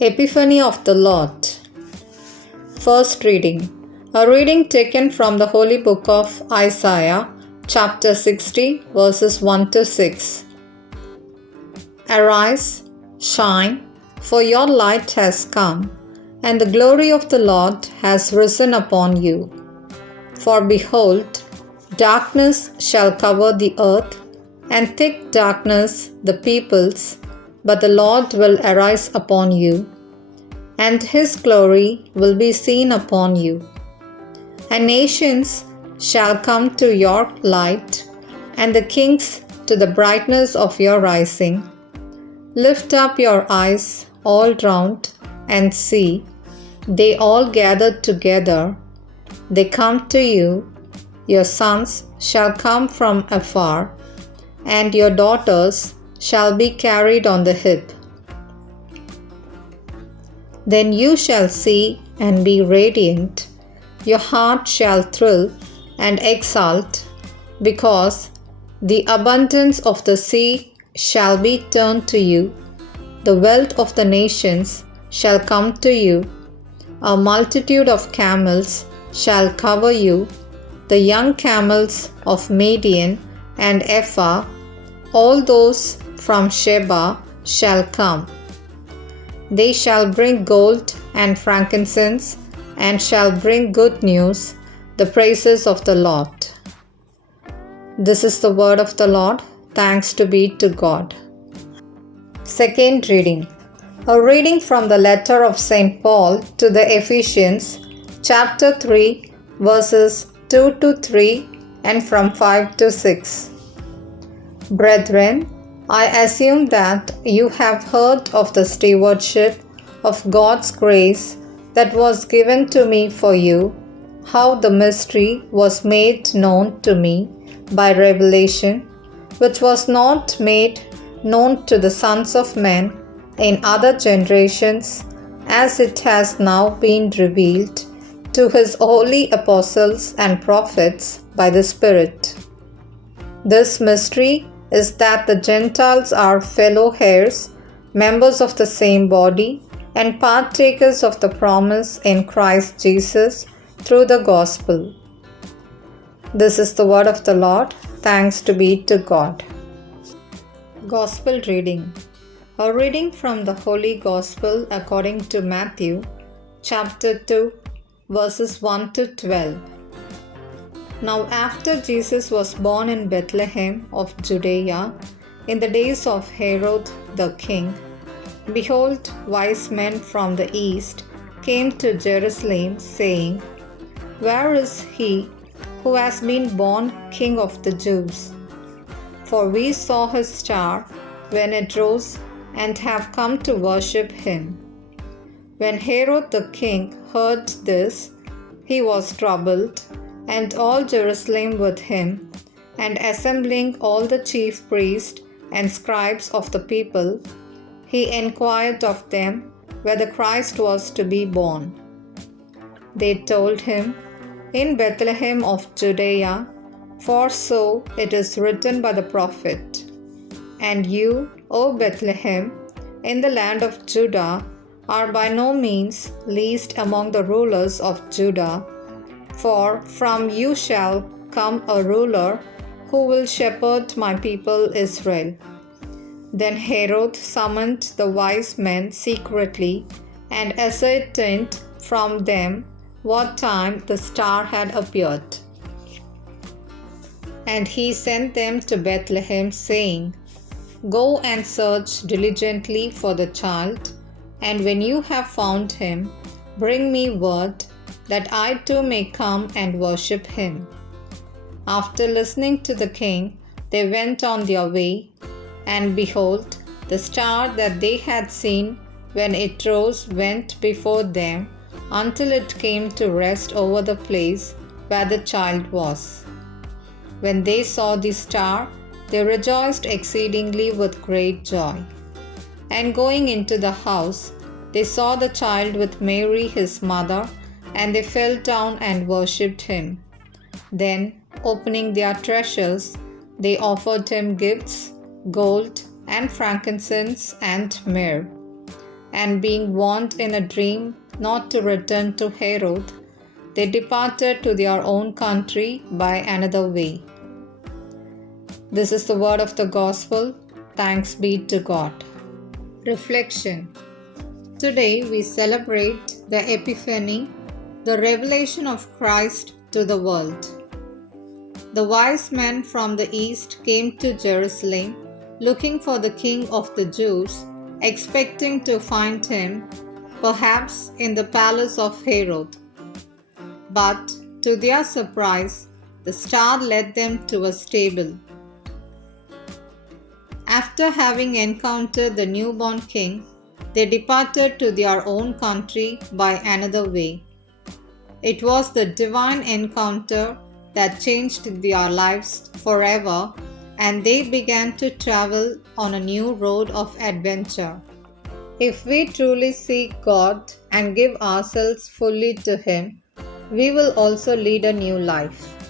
Epiphany of the Lord. First reading. A reading taken from the Holy Book of Isaiah, chapter 60, verses 1 to 6. Arise, shine, for your light has come, and the glory of the Lord has risen upon you. For behold, darkness shall cover the earth, and thick darkness the peoples, but the Lord will arise upon you, and his glory will be seen upon you. And nations shall come to your light, and the kings to the brightness of your rising. Lift up your eyes all round, and see, they all gathered together. They come to you. Your sons shall come from afar, and your daughters shall be carried on the hip. Then you shall see and be radiant. Your heart shall thrill and exult, because the abundance of the sea shall be turned to you. The wealth of the nations shall come to you. A multitude of camels shall cover you, the young camels of Midian and Ephah, all those from Sheba shall come. They shall bring gold and frankincense, and shall bring good news, the praises of the Lord. This is the word of the Lord. Thanks be to God. Second reading. A reading from the letter of St. Paul to the Ephesians, chapter 3, verses 2 to 3 and from 5 to 6. Brethren, I assume that you have heard of the stewardship of God's grace that was given to me for you, how the mystery was made known to me by revelation, which was not made known to the sons of men in other generations, as it has now been revealed to his holy apostles and prophets by the Spirit. This mystery is that the Gentiles are fellow heirs, members of the same body, and partakers of the promise in Christ Jesus through the gospel. This is the word of the Lord. Thanks be to God. Gospel reading. A reading from the Holy Gospel according to Matthew, chapter 2, verses 1 to 12. Now after Jesus was born in Bethlehem of Judea, in the days of Herod the king, behold, wise men from the east came to Jerusalem, saying, Where is he who has been born King of the Jews? For we saw his star when it rose, and have come to worship him. When Herod the king heard this, he was troubled, and all Jerusalem with him, and assembling all the chief priests and scribes of the people, he inquired of them where the Christ was to be born. They told him, In Bethlehem of Judea, for so it is written by the prophet, And you, O Bethlehem, in the land of Judah, are by no means least among the rulers of Judah, for from you shall come a ruler who will shepherd my people Israel. Then Herod summoned the wise men secretly and ascertained from them what time the star had appeared. And he sent them to Bethlehem, saying, Go and search diligently for the child, and when you have found him, bring me word, that I too may come and worship him. After listening to the king, they went on their way, and behold, the star that they had seen when it rose went before them until it came to rest over the place where the child was. When they saw the star, they rejoiced exceedingly with great joy. And going into the house, they saw the child with Mary his mother, and they fell down and worshipped him. Then, opening their treasures, they offered him gifts, gold and frankincense and myrrh. and being warned in a dream not to return to Herod, they departed to their own country by another way. This is the word of the gospel. Thanks be to God. Reflection. Today we celebrate the Epiphany, the revelation of Christ to the world. The wise men from the east came to Jerusalem looking for the King of the Jews, expecting to find him, perhaps in the palace of Herod. But, to their surprise, the star led them to a stable. After having encountered the newborn king, they departed to their own country by another way. It was the divine encounter that changed their lives forever, and they began to travel on a new road of adventure. If we truly seek God and give ourselves fully to Him, we will also lead a new life.